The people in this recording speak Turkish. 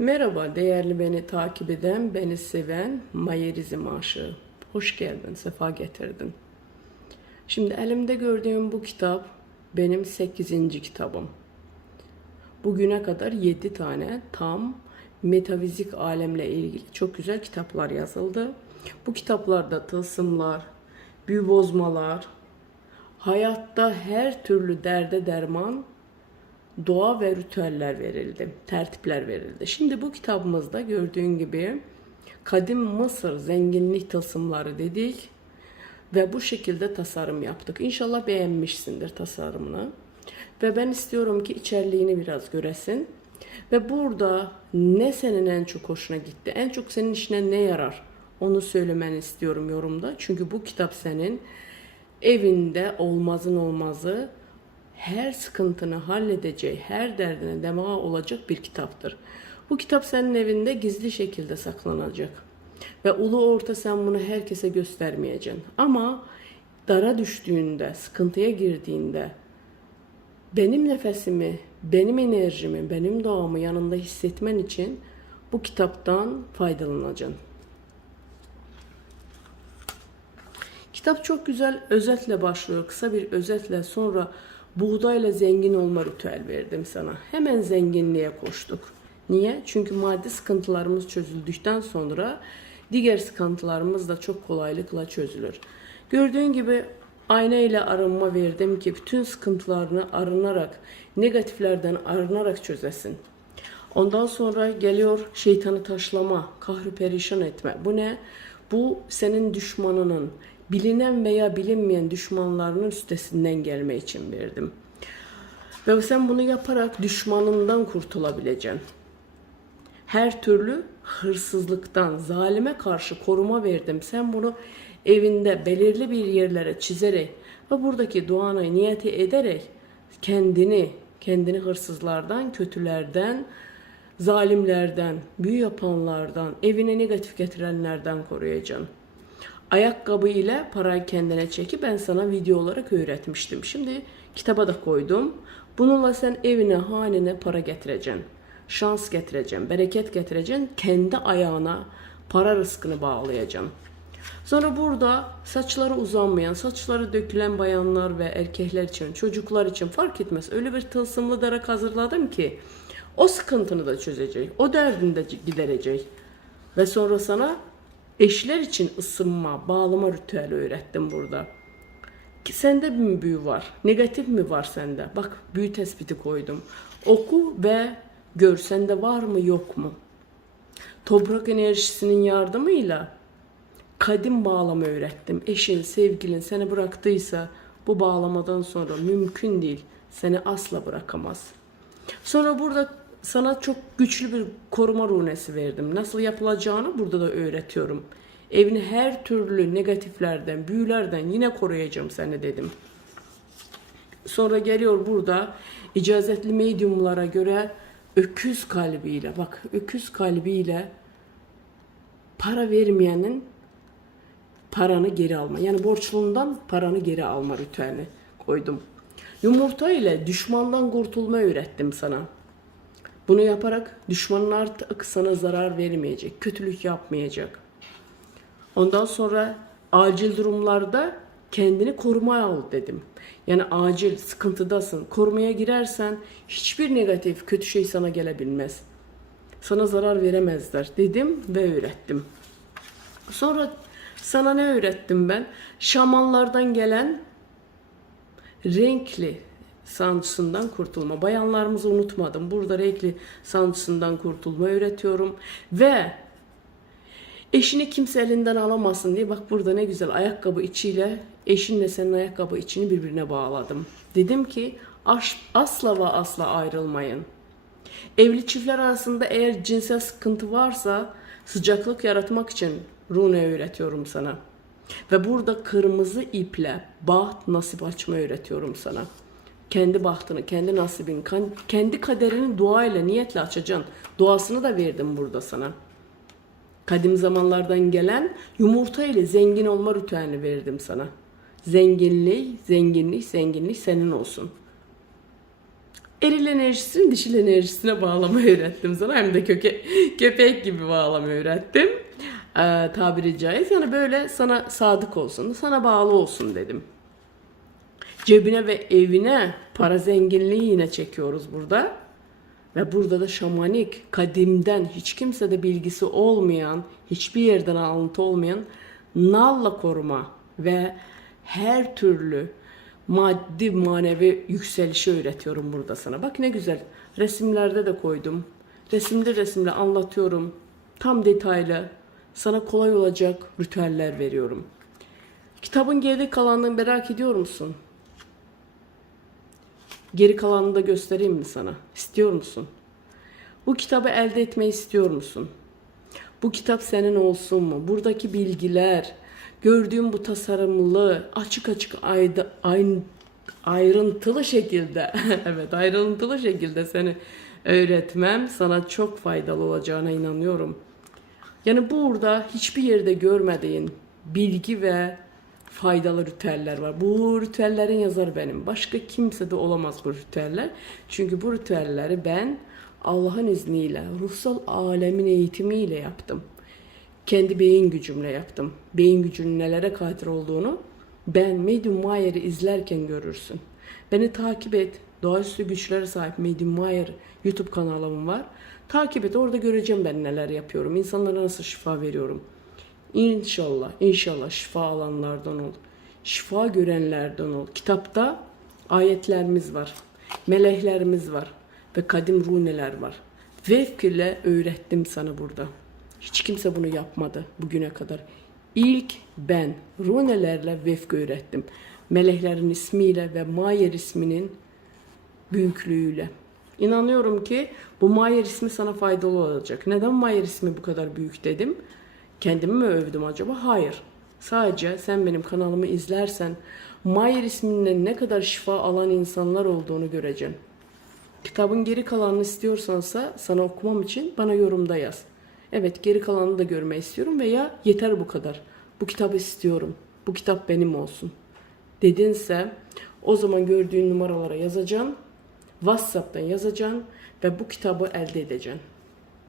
Merhaba değerli beni takip eden, beni seven Mayerizm aşığı. Hoş geldin, sefa getirdin. Şimdi elimde gördüğüm bu kitap benim 8. kitabım. Bugüne kadar 7 tane tam metafizik alemle ilgili çok güzel kitaplar yazıldı. Bu kitaplarda tılsımlar, büyü bozmalar, hayatta her türlü derde derman doğa ve ritüeller verildi, tertipler verildi. Şimdi bu kitabımızda gördüğün gibi kadim Mısır zenginlik tılsımları dedik ve bu şekilde tasarım yaptık. İnşallah beğenmişsindir tasarımını. Ve ben istiyorum ki içeriğini biraz göresin. Ve burada ne senin en çok hoşuna gitti, en çok senin işine ne yarar onu söylemeni istiyorum yorumda. Çünkü bu kitap senin evinde olmazın olmazı her sıkıntını halledeceği, her derdine demağı olacak bir kitaptır. Bu kitap senin evinde gizli şekilde saklanacak. Ve ulu orta sen bunu herkese göstermeyeceksin. Ama dara düştüğünde, sıkıntıya girdiğinde benim nefesimi, benim enerjimi, benim doğamı yanında hissetmen için bu kitaptan faydalanacaksın. Kitap çok güzel özetle başlıyor. Kısa bir özetle sonra buğdayla zengin olma ritüel verdim sana. Hemen zenginliğe koştuk. Niye? Çünkü maddi sıkıntılarımız çözüldükten sonra diğer sıkıntılarımız da çok kolaylıkla çözülür. Gördüğün gibi ayna ile arınma verdim ki bütün sıkıntılarını arınarak, negatiflerden arınarak çözesin. Ondan sonra geliyor şeytanı taşlama, kahri perişan etme. Bu ne? Bu senin düşmanının, bilinen veya bilinmeyen düşmanlarının üstesinden gelme için verdim. Ve sen bunu yaparak düşmanından kurtulabileceksin. Her türlü hırsızlıktan, zalime karşı koruma verdim. Sen bunu evinde belirli bir yerlere çizerek ve buradaki duanı niyeti ederek kendini, kendini hırsızlardan, kötülerden, zalimlerden, büyü yapanlardan, evine negatif getirenlerden koruyacaksın. Ayakkabı ile parayı kendine çekip ben sana video olarak öğretmiştim. Şimdi kitaba da koydum. Bununla sen evine, hanene para getireceksin. Şans getireceksin, bereket getireceksin. Kendi ayağına para rızkını bağlayacaksın. Sonra burada saçları uzanmayan, saçları dökülen bayanlar ve erkekler için, çocuklar için fark etmez. Öyle bir tılsımlı darak hazırladım ki o sıkıntını da çözecek, o derdini de giderecek. Ve sonra sana eşler için ısınma, bağlama ritüeli öğrettim burada. Ki sende mi büyü var? Negatif mi var sende? Bak büyü tespiti koydum. Oku ve gör sende var mı yok mu? Toprak enerjisinin yardımıyla kadim bağlama öğrettim. Eşin, sevgilin seni bıraktıysa bu bağlamadan sonra mümkün değil. Seni asla bırakamaz. Sonra burada sana çok güçlü bir koruma runesi verdim. Nasıl yapılacağını burada da öğretiyorum. Evini her türlü negatiflerden, büyülerden yine koruyacağım seni dedim. Sonra geliyor burada icazetli medyumlara göre öküz kalbiyle bak öküz kalbiyle para vermeyenin paranı geri alma. Yani borçlundan paranı geri alma ritüelini koydum. Yumurta ile düşmandan kurtulma öğrettim sana. Bunu yaparak düşmanın artık sana zarar vermeyecek, kötülük yapmayacak. Ondan sonra acil durumlarda kendini korumaya al dedim. Yani acil sıkıntıdasın. Korumaya girersen hiçbir negatif kötü şey sana gelebilmez. Sana zarar veremezler dedim ve öğrettim. Sonra sana ne öğrettim ben? Şamanlardan gelen renkli sancısından kurtulma. Bayanlarımızı unutmadım. Burada renkli sancısından kurtulma öğretiyorum. Ve eşini kimse elinden alamasın diye bak burada ne güzel ayakkabı içiyle eşinle senin ayakkabı içini birbirine bağladım. Dedim ki asla ve asla ayrılmayın. Evli çiftler arasında eğer cinsel sıkıntı varsa sıcaklık yaratmak için rune öğretiyorum sana. Ve burada kırmızı iple baht nasip açma öğretiyorum sana. Kendi bahtını, kendi nasibini, kendi kaderini duayla, niyetle açacaksın. Duasını da verdim burada sana. Kadim zamanlardan gelen yumurta ile zengin olma ritüelini verdim sana. Zenginlik, zenginlik, zenginlik senin olsun. eril enerjisini dişil enerjisine bağlamayı öğrettim sana. Hem de köke, köpek gibi bağlamayı öğrettim. Ee, tabiri caiz. Yani böyle sana sadık olsun, sana bağlı olsun dedim. Cebine ve evine para zenginliği yine çekiyoruz burada. Ve burada da şamanik, kadimden hiç kimsede bilgisi olmayan, hiçbir yerden alıntı olmayan nalla koruma ve her türlü maddi manevi yükselişi öğretiyorum burada sana. Bak ne güzel. Resimlerde de koydum. Resimli resimli anlatıyorum. Tam detaylı. Sana kolay olacak ritüeller veriyorum. Kitabın geri kalanını merak ediyor musun? Geri kalanını da göstereyim mi sana? İstiyor musun? Bu kitabı elde etmeyi istiyor musun? Bu kitap senin olsun mu? Buradaki bilgiler, gördüğüm bu tasarımlı, açık açık ayda, ayn- ayrıntılı şekilde, evet ayrıntılı şekilde seni öğretmem sana çok faydalı olacağına inanıyorum. Yani burada hiçbir yerde görmediğin bilgi ve faydalı ritüeller var. Bu ritüellerin yazarı benim. Başka kimse de olamaz bu ritüeller. Çünkü bu ritüelleri ben Allah'ın izniyle, ruhsal alemin eğitimiyle yaptım. Kendi beyin gücümle yaptım. Beyin gücünün nelere kadir olduğunu ben Medium Mayer'i izlerken görürsün. Beni takip et. Doğaüstü güçlere sahip Medium Mayer YouTube kanalım var. Takip et. Orada göreceğim ben neler yapıyorum. İnsanlara nasıl şifa veriyorum. İnşallah, inşallah şifa alanlardan ol. Şifa görenlerden ol. Kitapta ayetlerimiz var. Meleklerimiz var. Ve kadim runeler var. Vefk ile öğrettim sana burada. Hiç kimse bunu yapmadı bugüne kadar. İlk ben runelerle vefk öğrettim. Meleklerin ismiyle ve Mayer isminin büyüklüğüyle. İnanıyorum ki bu Mayer ismi sana faydalı olacak. Neden Mayer ismi bu kadar büyük dedim? Kendimi mi övdüm acaba? Hayır. Sadece sen benim kanalımı izlersen Mayer isminden ne kadar şifa alan insanlar olduğunu göreceksin. Kitabın geri kalanını istiyorsansa sana okumam için bana yorumda yaz. Evet geri kalanını da görmeyi istiyorum veya yeter bu kadar. Bu kitabı istiyorum. Bu kitap benim olsun. Dedinse o zaman gördüğün numaralara yazacaksın. WhatsApp'tan yazacaksın ve bu kitabı elde edeceksin.